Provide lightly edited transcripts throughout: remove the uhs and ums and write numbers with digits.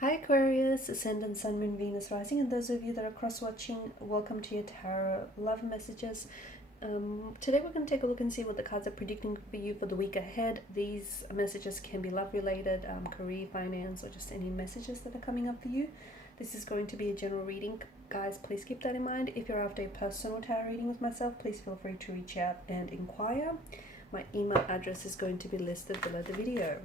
Hi Aquarius, Ascendant, Sun, Moon, Venus, Rising, and those of you that are cross-watching, welcome to your Tarot Love Messages. Today we're going to take a look and see what the cards are predicting for you for the week ahead. These messages can be love-related, career, finance, or just any messages that are coming up for you. This is going to be a general reading. Guys, please keep that in mind. If you're after a personal tarot reading with myself, please feel free to reach out and inquire. My email address is going to be listed below the video.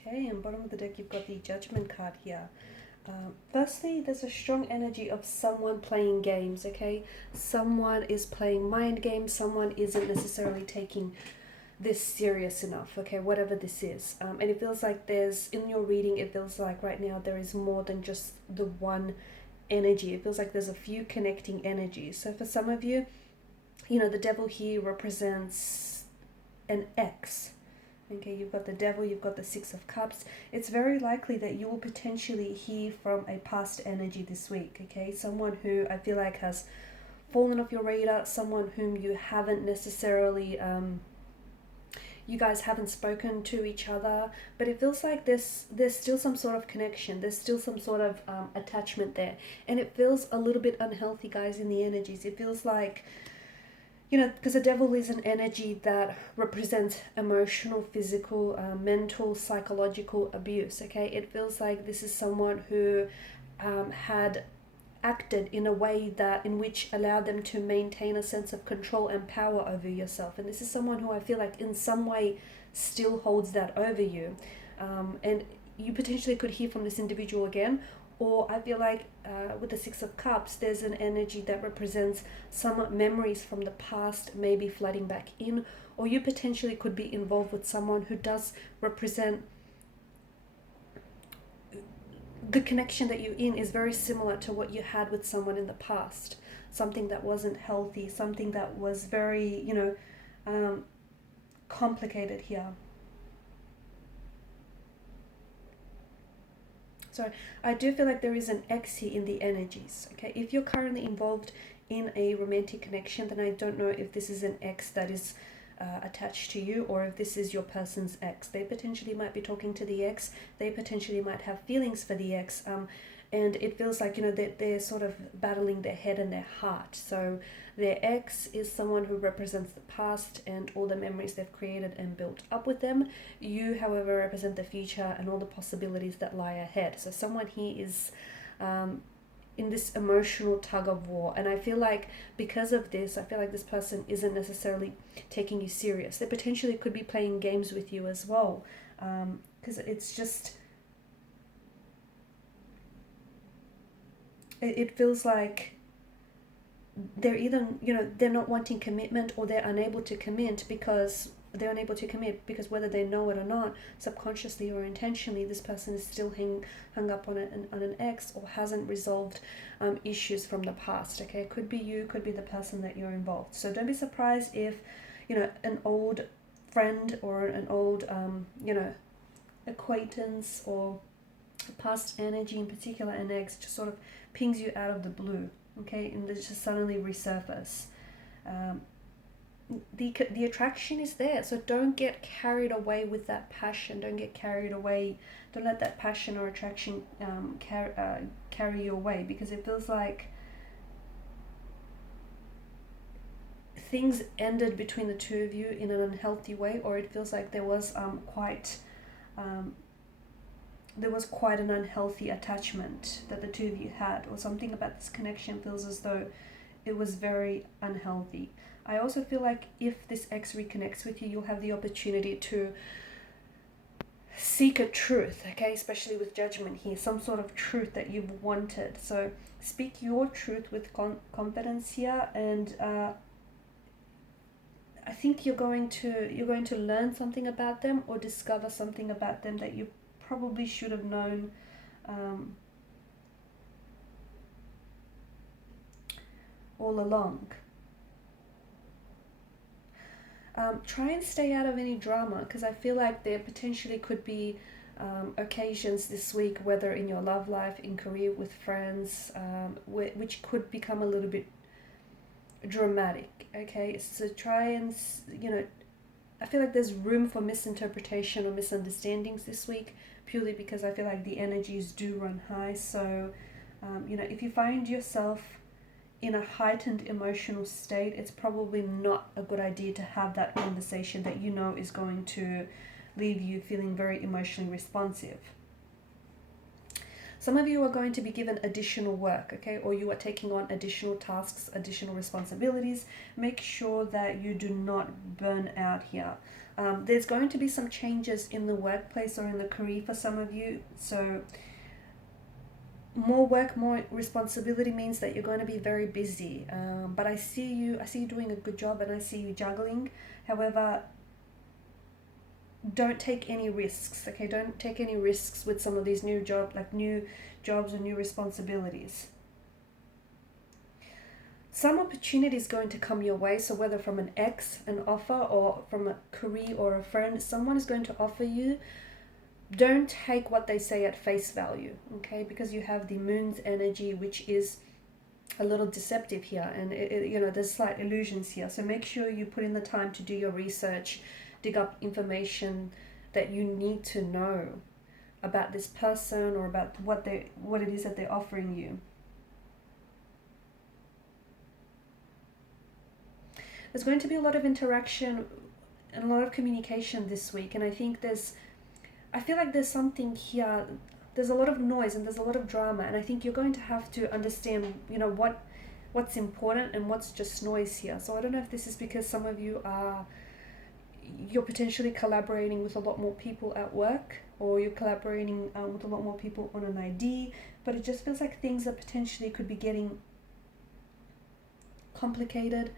Okay, and bottom of the deck you've got the Judgment card here. Firstly, there's a strong energy of someone playing games, okay? Someone is playing mind games, someone isn't necessarily taking this serious enough, okay? Whatever this is. And it feels like in your reading, it feels like right now there is more than just the one energy. It feels like there's a few connecting energies. So for some of you, the devil here represents an ex. Okay, you've got the devil, you've got the Six of Cups. It's very likely that you will potentially hear from a past energy this week, okay? Someone who I feel like has fallen off your radar, someone whom you haven't necessarily, you guys haven't spoken to each other, but it feels like there's still some sort of connection, there's still some sort of attachment there. And it feels a little bit unhealthy, guys, in the energies. It feels like, because the devil is an energy that represents emotional, physical, mental, psychological abuse, okay? It feels like this is someone who had acted in a way in which allowed them to maintain a sense of control and power over yourself. And this is someone who I feel like in some way still holds that over you. And you potentially could hear from this individual again, or I feel like with the Six of Cups, there's an energy that represents some memories from the past, maybe flooding back in, or you potentially could be involved with someone who does represent the connection that you're in is very similar to what you had with someone in the past. Something that wasn't healthy, something that was very, complicated here. So I do feel like there is an X here in the energies, okay? If you're currently involved in a romantic connection, then I don't know if this is an X that is attached to you, or if this is your person's ex. They potentially might be talking to the ex. They potentially might have feelings for the ex. And it feels like, they're sort of battling their head and their heart. So their ex is someone who represents the past and all the memories they've created and built up with them. You, however, represent the future and all the possibilities that lie ahead. So someone here is in this emotional tug of war. And I feel like because of this, I feel like this person isn't necessarily taking you serious. They potentially could be playing games with you as well. Because it's just... It feels like they're either, they're not wanting commitment, or they're unable to commit because whether they know it or not, subconsciously or intentionally, this person is still hung up on an ex, or hasn't resolved issues from the past, okay? Could be you, could be the person that you're involved. So don't be surprised if, an old friend or an old, acquaintance, or past energy, in particular an ex, just sort of pings you out of the blue, okay, and they just suddenly resurface. The attraction is there, so don't get carried away with that passion. Don't get carried away. Don't let that passion or attraction carry you away, because it feels like things ended between the two of you in an unhealthy way, or it feels like there was quite an unhealthy attachment that the two of you had, or something about this connection feels as though it was very unhealthy. I also feel like if this ex reconnects with you, you'll have the opportunity to seek a truth, okay, especially with judgment here, some sort of truth that you've wanted. So speak your truth with confidence here, and I think you're going to learn something about them or discover something about them that you probably should have known all along. Try and stay out of any drama, because I feel like there potentially could be occasions this week, whether in your love life, in career, with friends, which could become a little bit dramatic. Okay, so try and, I feel like there's room for misinterpretation or misunderstandings this week, purely because I feel like the energies do run high. So if you find yourself in a heightened emotional state, it's probably not a good idea to have that conversation that is going to leave you feeling very emotionally responsive. Some of you are going to be given additional work, okay, or you are taking on additional tasks, additional responsibilities. Make sure that you do not burn out here. There's going to be some changes in the workplace or in the career for some of you. So more work, more responsibility means that you're going to be very busy. But I see you doing a good job, and I see you juggling. However, don't take any risks, okay? Don't take any risks with some of these new jobs or new responsibilities. Some opportunity is going to come your way, so whether from an ex, an offer, or from a career or a friend, someone is going to offer you. Don't take what they say at face value, okay? Because you have the moon's energy, which is a little deceptive here, and there's slight illusions here. So make sure you put in the time to do your research, dig up information that you need to know about this person or about what it is that they're offering you. There's going to be a lot of interaction and a lot of communication this week, and I feel like there's something here. There's a lot of noise and there's a lot of drama, and I think you're going to have to understand, what's important and what's just noise here. So I don't know if this is because some of you're potentially collaborating with a lot more people at work, or you're collaborating with a lot more people on an idea, but it just feels like things are potentially could be getting complicated.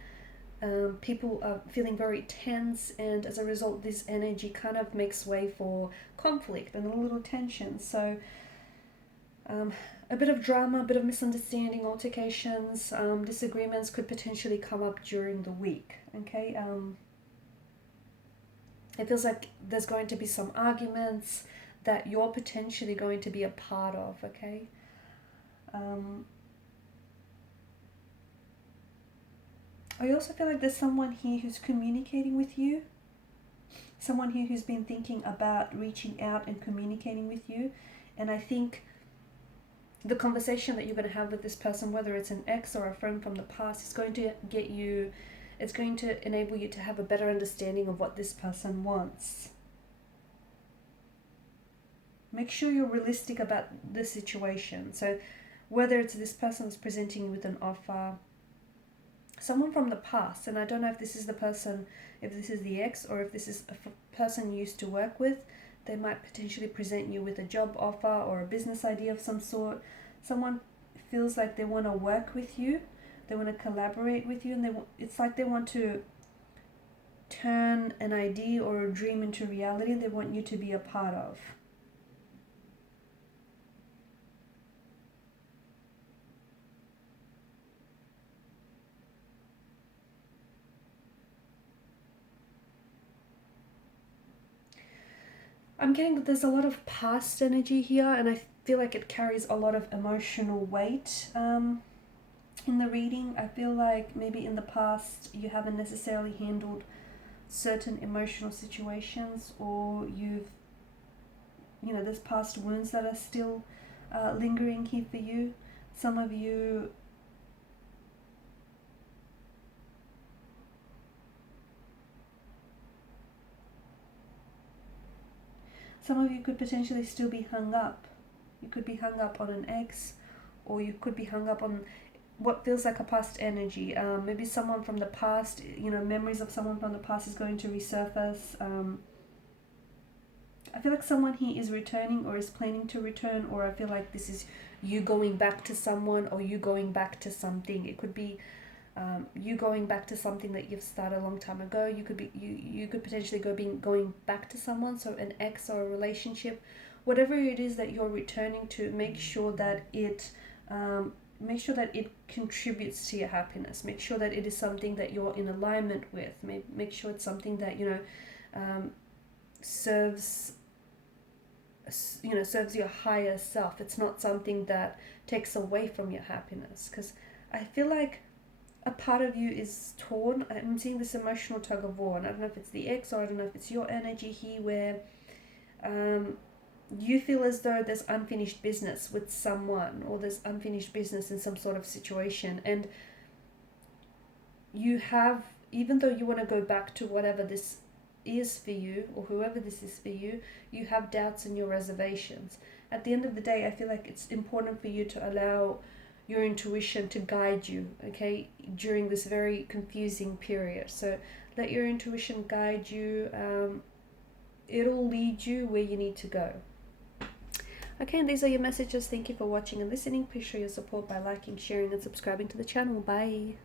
People are feeling very tense, and as a result this energy kind of makes way for conflict and a little tension. So a bit of drama, a bit of misunderstanding, altercations, disagreements could potentially come up during the week, okay? It feels like there's going to be some arguments that you're potentially going to be a part of, okay? I also feel like there's someone here who's communicating with you, someone here who's been thinking about reaching out and communicating with you, and I think the conversation that you're going to have with this person, whether it's an ex or a friend from the past, is going to it's going to enable you to have a better understanding of what this person wants. Make sure you're realistic about the situation. So whether it's this person is presenting you with an offer, someone from the past, and I don't know if this is the person, if this is the ex, or if this is a person you used to work with, they might potentially present you with a job offer or a business idea of some sort. Someone feels like they want to work with you, they want to collaborate with you, and it's like they want to turn an idea or a dream into reality. They want you to be a part of. I'm getting that there's a lot of past energy here, and I feel like it carries a lot of emotional weight in the reading. I feel like maybe in the past you haven't necessarily handled certain emotional situations, or there's past wounds that are still lingering here for you. Some of you could potentially still be hung up. You could be hung up on an ex, or you could be hung up on what feels like a past energy. Maybe someone from the past, memories of someone from the past is going to resurface. I feel like someone here is returning or is planning to return, or I feel like this is you going back to someone or you going back to something. It could be you going back to something that you've started a long time ago. You could be you could potentially going back to someone, so an ex or a relationship, whatever it is that you're returning to. Make sure that it contributes to your happiness. Make sure that it is something that you're in alignment with. Make sure it's something that serves serves your higher self. It's not something that takes away from your happiness, because I feel like a part of you is torn. I'm seeing this emotional tug of war, and I don't know if it's the ex or I don't know if it's your energy here, where you feel as though there's unfinished business with someone, or there's unfinished business in some sort of situation, and you have, even though you want to go back to whatever this is for you or whoever this is for you, you have doubts and your reservations. At the end of the day, I feel like it's important for you to allow your intuition to guide you, okay, during this very confusing period. So let your intuition guide you. It'll lead you where you need to go. Okay, and these are your messages. Thank you for watching and listening. Please show your support by liking, sharing, and subscribing to the channel. Bye.